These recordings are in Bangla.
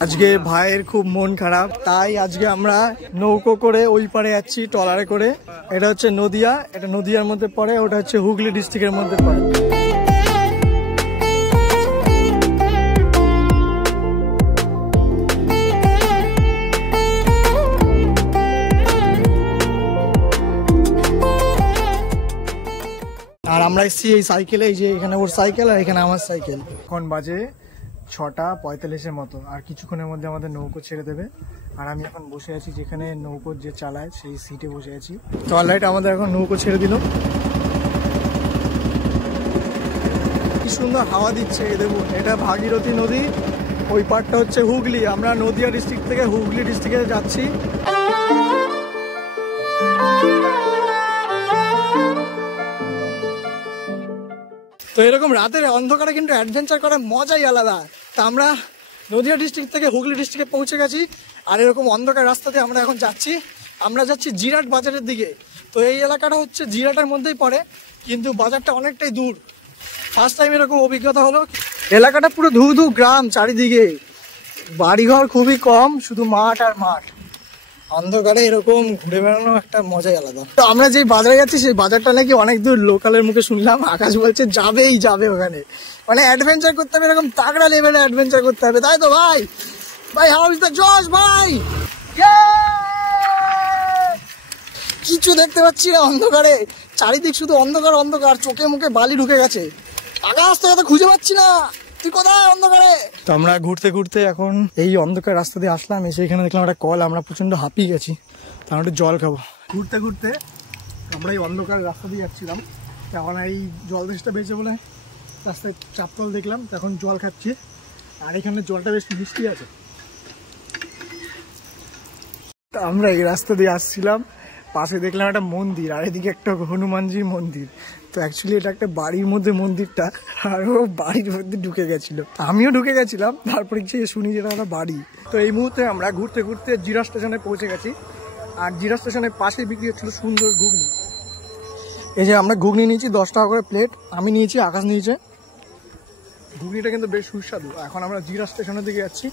আজকে ভাইয়ের খুব মন খারাপ, তাই আজকে আমরা নৌকো করে ওই পারে যাচ্ছি, ট্রলারে করে। এটা হচ্ছে নদিয়া, এটা নদিয়ার মধ্যে পড়ে, ওটা হচ্ছে হুগলি ডিস্ট্রিক্টের মধ্যে পড়ে। আর আমরা এসেছি এই সাইকেলে, এই যে এখানে ওর সাইকেল আর এখানে আমার সাইকেল। এখন বাজে 6:45 মতো, আর কিছুক্ষণের মধ্যে আমাদের নৌকো ছেড়ে দেবে। আর আমি এখন বসে আছি যেখানে নৌকো যে চালায় সেই সিটে বসে আছি। তো অলরাইট আমাদের এখন নৌকো ছেড়ে দিল। কি সুন্দর হাওয়া দিচ্ছে, দেখুন এটা ভাগীরথী নদী, ওই পারটা হচ্ছে হুগলি। আমরা নদিয়া ডিস্ট্রিক্ট থেকে হুগলি ডিস্ট্রিক্টে যাচ্ছি। তো এরকম রাতের অন্ধকারে কিন্তু অ্যাডভেঞ্চার করার মজাই আলাদা। তা আমরা নদিয়া ডিস্ট্রিক্ট থেকে হুগলি ডিস্ট্রিক্টে পৌঁছে গেছি, আর এরকম অন্ধকার রাস্তাতে আমরা এখন যাচ্ছি। আমরা যাচ্ছি জিরাট বাজারের দিকে। তো এই এলাকাটা হচ্ছে জিরাটের মধ্যেই পড়ে, কিন্তু বাজারটা অনেকটাই দূর। ফার্স্ট টাইম এরকম অভিজ্ঞতা হলো। এলাকাটা পুরো ধু ধু গ্রাম, চারিদিকে বাড়িঘর খুবই কম, শুধু মাঠ আর মাঠ। অন্ধকারে এরকম ঘুরে বেড়ানো একটা মজাই আলাদা। তো আমরা যে বাজারে যাচ্ছি সেই বাজারটা নাকি অনেক দূর, লোকালের মুখে শুনলাম। আকাশ বলছে যাবেই যাবে ওখানে, মানে অ্যাডভেঞ্চার করতে হবে, এরকম তাগড়া লেভেলে অ্যাডভেঞ্চার করতে হবে, তাই তো ভাই? ভাই হাউ ইজ দ্য জশ ভাই? কিছু দেখতে পাচ্ছি না অন্ধকারে, চারিদিক শুধু অন্ধকার অন্ধকার, চোখে মুখে বালি ঢুকে গেছে। আকাশ তো খুঁজে পাচ্ছি না, তুই কোথায় অন্ধকারে? তো আমরা ঘুরতে ঘুরতে এখন এই অন্ধকার রাস্তা দিয়ে আসলাম, এসে এখানে দেখলাম একটা কল। আমরা প্রচন্ড হাঁপিয়ে গেছি, তো আমরা একটু জল খাবো। ঘুরতে ঘুরতে আমরা এই অন্ধকার রাস্তা দিয়ে যাচ্ছিলাম, এখন এই জল দেশটা বেঁচে বলে রাস্তায় চাপতল দেখলাম, তখন জল খাচ্ছি। আর এখানে জলটা বেশ মিষ্টি আছে। তো আমরা এই রাস্তা দিয়ে আসছিলাম, পাশে দেখলাম একটা মন্দির, আর এদিকে একটা হনুমানজির মন্দির। তো অ্যাকচুয়ালি এটা একটা বাড়ির মধ্যে মন্দিরটা, আর ও বাড়ির মধ্যে ঢুকে গেছিল, আমিও ঢুকে গেছিলাম। তারপরে শুনি যেটা একটা বাড়ি। তো এই মুহূর্তে আমরা ঘুরতে ঘুরতে জিরা স্টেশনে পৌঁছে গেছি, আর জিরা স্টেশনের পাশে বিক্রি হচ্ছিল সুন্দর ঘুগনি। এই যে আমরা ঘুগনি নিয়েছি 10 টাকা করে প্লেট, আমি নিয়েছি, আকাশ নিয়েছে। ঘুগনিটা কিন্তু বেশ সুস্বাদু। এখন আমরা জিরা স্টেশনের দিকে যাচ্ছি,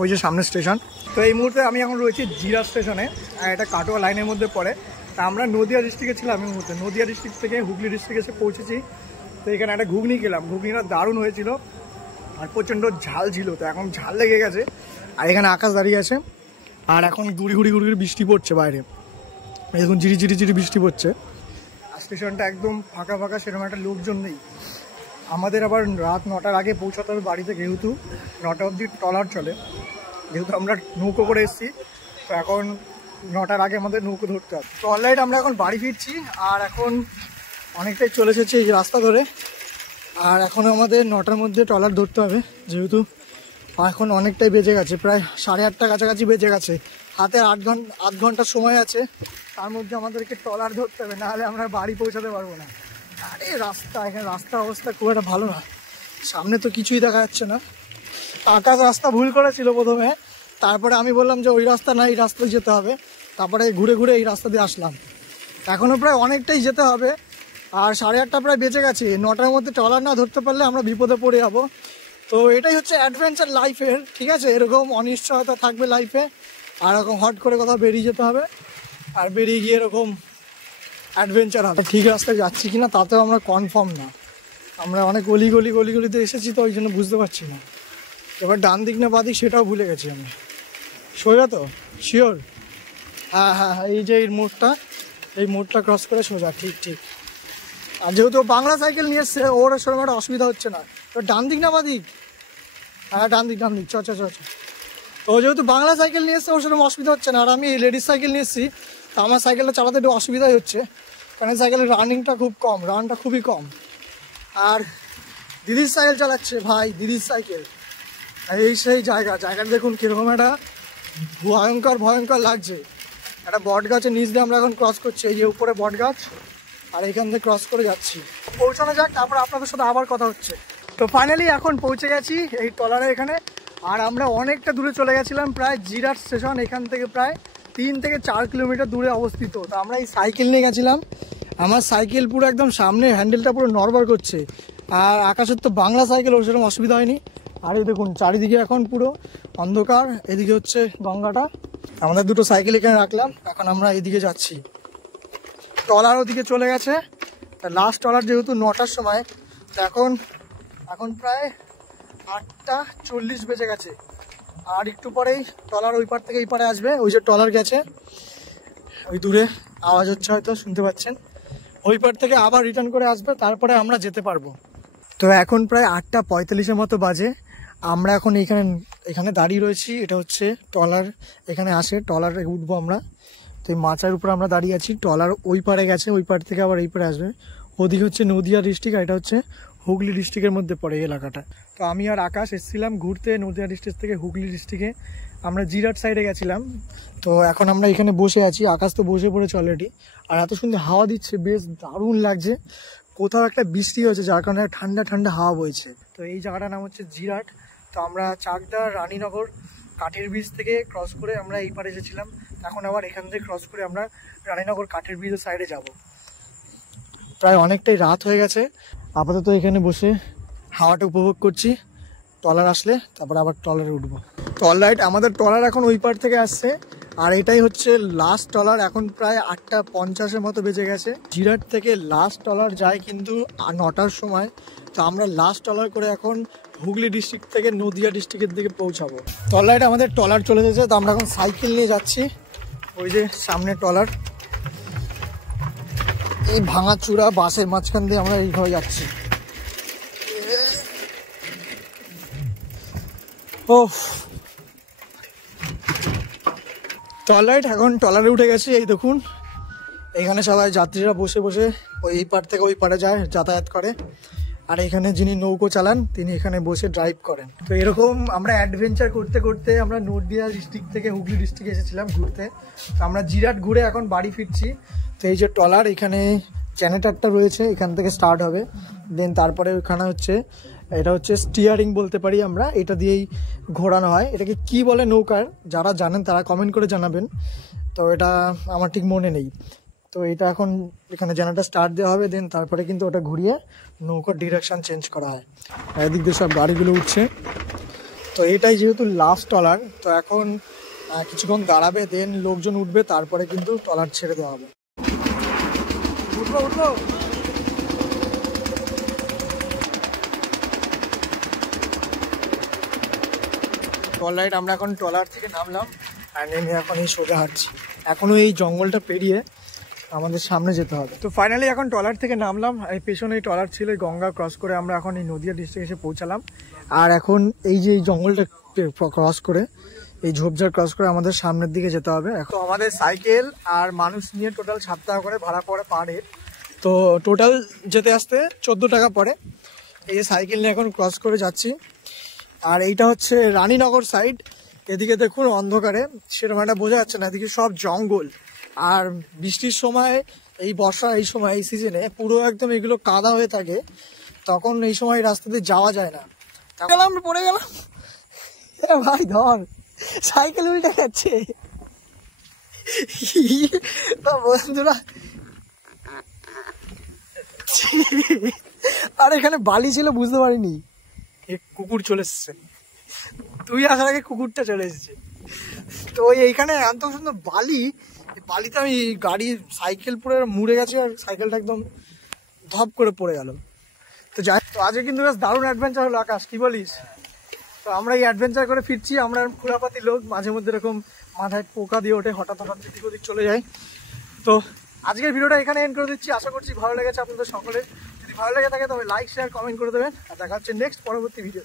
ওই যে সামনে স্টেশন। তো এই মুহূর্তে আমি এখন রয়েছি জিরা স্টেশনে, আর এটা কাটোয়া লাইনের মধ্যে পড়ে। তা আমরা নদিয়া ডিস্ট্রিক্টে ছিলাম এই মুহূর্তে, নদিয়া ডিস্ট্রিক্ট থেকে হুগলি ডিস্ট্রিক্টে এসে পৌঁছেছি। তো এখানে একটা ঘুগনি খেলাম, ঘুগনিটা দারুণ হয়েছিল, আর প্রচণ্ড ঝাল ছিল। তো এখন ঝাল লেগে গেছে, আর এখানে আকাশ দাঁড়িয়ে আছে, আর এখন গুড়ি গুড়ি গুড়ি বৃষ্টি পড়ছে বাইরে, এখন ঝিরি ঝিরি ঝিরি বৃষ্টি পড়ছে। আর স্টেশনটা একদম ফাঁকা ফাঁকা, সেরকম একটা লোকজন নেই। আমাদের আবার রাত 9টার আগে পৌঁছাতে হবে বাড়িতে, যেহেতু 9টা অবধি ট্রলার চলে। যেহেতু আমরা নৌকো করে এসেছি, তো এখন 9টার আগে আমাদের নৌকো ধরতে হবে। তো অলরাইট আমরা এখন বাড়ি ফিরছি, আর এখন অনেকটাই চলে এসেছে এই রাস্তা ধরে। আর এখন আমাদের 9টার মধ্যে ট্রলার ধরতে হবে, যেহেতু এখন অনেকটাই বেজে গেছে, প্রায় 8:30 কাছাকাছি বেজে গেছে। হাতে 8 ঘন্টার সময় আছে, তার মধ্যে আমাদেরকে ট্রলার ধরতে হবে, নাহলে আমরা বাড়ি পৌঁছাতে পারবো না। আরে রাস্তা, এখানে রাস্তার অবস্থা খুব একটা ভালো না, সামনে তো কিছুই দেখা যাচ্ছে না। আকাশ রাস্তা ভুল করেছিল প্রথমে, তারপরে আমি বললাম যে ওই রাস্তা না, এই রাস্তায় যেতে হবে। তারপরে ঘুরে ঘুরে এই রাস্তা দিয়ে আসলাম। এখনও প্রায় অনেকটাই যেতে হবে, আর 8:30 প্রায় বেঁচে গেছে। 9টার মধ্যে ট্রলার না ধরতে পারলে আমরা বিপদে পড়ে যাবো। তো এটাই হচ্ছে অ্যাডভেঞ্চার লাইফের, ঠিক আছে? এরকম অনিশ্চয়তা থাকবে লাইফে, আর এরকম হট করে কোথাও বেরিয়ে যেতে হবে, আর বেরিয়ে গিয়ে এরকম অ্যাডভেঞ্চার হবে। ঠিক রাস্তায় যাচ্ছি কিনা তাতেও আমরা কনফার্ম না, আমরা অনেক গলিতে এসেছি, তো ওই জন্য বুঝতে পারছি না এবার ডান দিক না বাদিক সেটাও ভুলে গেছি আমি। সোজা তো শিওর? হ্যাঁ হ্যাঁ হ্যাঁ, এই যে এই মোড়টা ক্রস করে সোজা, ঠিক ঠিক। আর যেহেতু বাংলা সাইকেল নিয়ে এসছে, ওর সেরকম একটা অসুবিধা হচ্ছে না। তো ডান দিক না বাদিক? হ্যাঁ ডান দিক চ। তো যেহেতু বাংলা সাইকেল নিয়ে এসছে, ওর সেরকম অসুবিধা হচ্ছে না। আর আমি লেডিস সাইকেল নিয়ে এসেছি, তো আমার সাইকেলটা চালাতে একটু অসুবিধাই হচ্ছে, কারণ সাইকেলের রানটা খুবই কম। আর দিদির সাইকেল চালাচ্ছে ভাই, দিদির সাইকেল। এই সেই জায়গাটা দেখুন কিরকম একটা ভয়ঙ্কর লাগছে। একটা বট গাছের নিচ দিয়ে আমরা এখন ক্রস করছি, এই যে উপরে বট গাছ, আর এখান থেকে ক্রস করে যাচ্ছি। পৌঁছানো যাক, তারপর আপনাদের সাথে আবার কথা হচ্ছে। তো ফাইনালি এখন পৌঁছে গেছি এই ট্রলারে এখানে, আর আমরা অনেকটা দূরে চলে গেছিলাম, প্রায় জিরাট স্টেশন এখান থেকে প্রায় 3 থেকে 4 কিলোমিটার দূরে অবস্থিত। তো আমরা এই সাইকেল নিয়ে গেছিলাম, আমার সাইকেল পুরো একদম সামনে হ্যান্ডেলটা পুরো নড়বড় করছে। আর আকাশের তো বাংলা সাইকেল, ওর সেরকম অসুবিধা হয়নি। আর এই দেখুন চারিদিকে এখন পুরো অন্ধকার, এদিকে হচ্ছে গঙ্গাটা। আমাদের দুটো সাইকেল এখানে রাখলাম, এখন আমরা এদিকে যাচ্ছি। ট্রলার ওদিকে চলে গেছে, লাস্ট ট্রলার যেহেতু 9টার সময়, তো এখন প্রায় 8:40 বেজে গেছে। আর একটু পরেই ট্রলার ওই পার থেকে এই পারে আসবে। ওই যে ট্রলার গেছে, ওই দূরে আওয়াজ হচ্ছে, হয়তো শুনতে পাচ্ছেন। ওই পার থেকে আবার রিটার্ন করে আসবে, তারপরে আমরা যেতে পারবো। তো এখন প্রায় 8:45 মতো বাজে। আমরা এখন এখানে দাঁড়িয়ে রয়েছি। এটা হচ্ছে ট্রলার, এখানে আসে, ট্রলারে উঠবো আমরা। তো এই মাচার উপরে আমরা দাঁড়িয়ে আছি। ট্রলার ওই পারে গেছে, ওই পার থেকে আবার এই পারে আসবে। ওদিকে হচ্ছে নদিয়া ডিস্ট্রিক্ট, আর এটা হচ্ছে হুগলি ডিস্ট্রিক্টের মধ্যে পড়ে এই এলাকাটা। তো আমি আর আকাশ এসেছিলাম ঘুরতে নদিয়া ডিস্ট্রিক্ট থেকে হুগলি ডিস্ট্রিক্টে। আমরা জিরাট সাইডে গেছিলাম। তো এখন আমরা এখানে বসে আছি, আকাশ তো বসে পড়েছে অলরেডি। আর এত সুন্দর হাওয়া দিচ্ছে, বেশ দারুণ লাগছে। কোথাও একটা বৃষ্টি হয়েছে, যার কারণে ঠান্ডা ঠান্ডা হাওয়া বইছে। তো এই জায়গাটার নাম হচ্ছে জিরাট। তো আমরা চাকদা রানীনগর কাঠের ব্রিজ থেকে ক্রস করে আমরা এই পারে এসেছিলাম। এখন আবার এখান থেকে ক্রস করে আমরা রানীনগর কাঠের ব্রিজের সাইডে যাব। প্রায় অনেকটাই রাত হয়ে গেছে। আপাতত এখানে বসে হাওয়াটা উপভোগ করছি। ট্রলার আসলে তারপর আবার ট্রলারে উঠবো। আমাদের ট্রলার এখন ওই পার থেকে আসছে, আর এটাই হচ্ছে লাস্ট ট্রলার। এখন প্রায় 8:50 মতো বেজে গেছে। জিরাট থেকে লাস্ট ট্রলার যায় কিন্তু 9টার সময়। তো আমরা লাস্ট ট্রলার করে এখন হুগলি ডিস্ট্রিক্ট থেকে নদিয়া ডিস্ট্রিক্টের দিকে পৌঁছাবো। আমাদের ট্রলার চলে গেছে, তো আমরা এখন সাইকেল নিয়ে যাচ্ছি। ওই যে সামনে ট্রলার, এই ভাঙাচুরা বাসের মাঝখান দিয়ে আমরা এইভাবে যাচ্ছি। ও এখন ট্রলারে উঠে গেছি। এই দেখুন, এখানে সবাই যাত্রীরা বসে বসে ওই পার থেকে ওই পারে যায়, যাতায়াত করে। আর এখানে যিনি নৌকো চালান তিনি এখানে বসে ড্রাইভ করেন। তো এরকম আমরা অ্যাডভেঞ্চার করতে করতে আমরা নদিয়া ডিস্ট্রিক্ট থেকে হুগলি ডিস্ট্রিক্টে এসেছিলাম ঘুরতে। তো আমরা জিরাট ঘুরে এখন বাড়ি ফিরছি। তো এই যে ট্রলার, এখানে জেনারেটরটা রয়েছে, এখান থেকে স্টার্ট হবে। দেন তারপরে ওখানে এটা হচ্ছে স্টিয়ারিং বলতে পারি আমরা, এটা দিয়েই ঘোরানো হয়। এটাকে কি বলে নৌকার, যারা জানেন তারা কমেন্ট করে জানাবেন। তো এটা আমার ঠিক মনে নেই। তো এটা এখন এখানে জেনারেটর স্টার্ট দেওয়া হবে, দেন তারপরে কিন্তু ওটা ঘুরিয়ে নৌকার ডিরেকশন চেঞ্জ করা হয়। এদিক দিয়ে সব গাড়িগুলো উঠছে। তো এটাই যেহেতু লাস্ট ট্রলার, তো এখন কিছুক্ষণ দাঁড়াবে, দেন লোকজন উঠবে, তারপরে কিন্তু ট্রলার ছেড়ে দেওয়া হবে। উঠবো ট্রলার, আমরা এখন ট্রলার থেকে নামলাম আর নেমে এখন এই সোজা হাঁটছি। এখনো এই জঙ্গলটা পেরিয়ে আমাদের সামনে যেতে হবে। তো ফাইনালি এখন ট্রলার থেকে নামলাম। এই পেছনে এই ট্রলার ছিল, গঙ্গা ক্রস করে আমরা এখন এই নদিয়া ডিস্ট্রিক্টে এসে পৌঁছালাম। আর এখন এই যে এই জঙ্গলটা ক্রস করে, এই ঝোপঝাড় ক্রস করে আমাদের সামনের দিকে যেতে হবে। এখন আমাদের সাইকেল আর মানুষ নিয়ে টোটাল 7 টাকা করে ভাড়া পড়ে পার হেড। তো টোটাল যেতে আসতে 14 টাকা পড়ে। এই যে সাইকেল নিয়ে এখন ক্রস করে যাচ্ছি। আর এইটা হচ্ছে রানীনগর সাইড। এদিকে দেখুন অন্ধকারে সেরকম একটা বোঝা যাচ্ছে না, এদিকে সব জঙ্গল। আর বৃষ্টির সময়, এই বর্ষা এই সময়, এই সিজনে পুরো একদম এগুলো কাদা হয়ে থাকে। তখন এই সময় রাস্তা দিয়ে যাওয়া যায় না। পড়ে গেলাম ভাই, ধর সাইকেল উল্টে যাচ্ছে। বন্ধুরা, আর এখানে বালি ছিল বুঝতে পারিনি, কুকুর চলে এসছে। তুই আসার আগে কুকুরটা চলে এসেছে। তো এইখানে এত সুন্দর বালিতে আমি সাইকেল পুরো মুড়ে গেছে, আর সাইকেলটা একদম ধপ করে পড়ে গেল। তো আজকে কিন্তু বেশ দারুণ অ্যাডভেঞ্চার হলো। আকাশ, কি বলিস? তো আমরা এই অ্যাডভেঞ্চার করে ফিরছি। আমরা খুরাপাতি লোক, মাঝে মধ্যে এরকম মাথায় পোকা দিয়ে ওঠে, হঠাৎ দিক ওদিক চলে যায়। তো আজকের ভিডিওটা এখানে এন্ড করে দিচ্ছি। আশা করছি ভালো লেগেছে আপনাদের সকলের। যদি ভালো লেগে থাকে তবে লাইক, শেয়ার, কমেন্ট করে দেবেন। আর দেখা হচ্ছে নেক্সট পরবর্তী ভিডিও।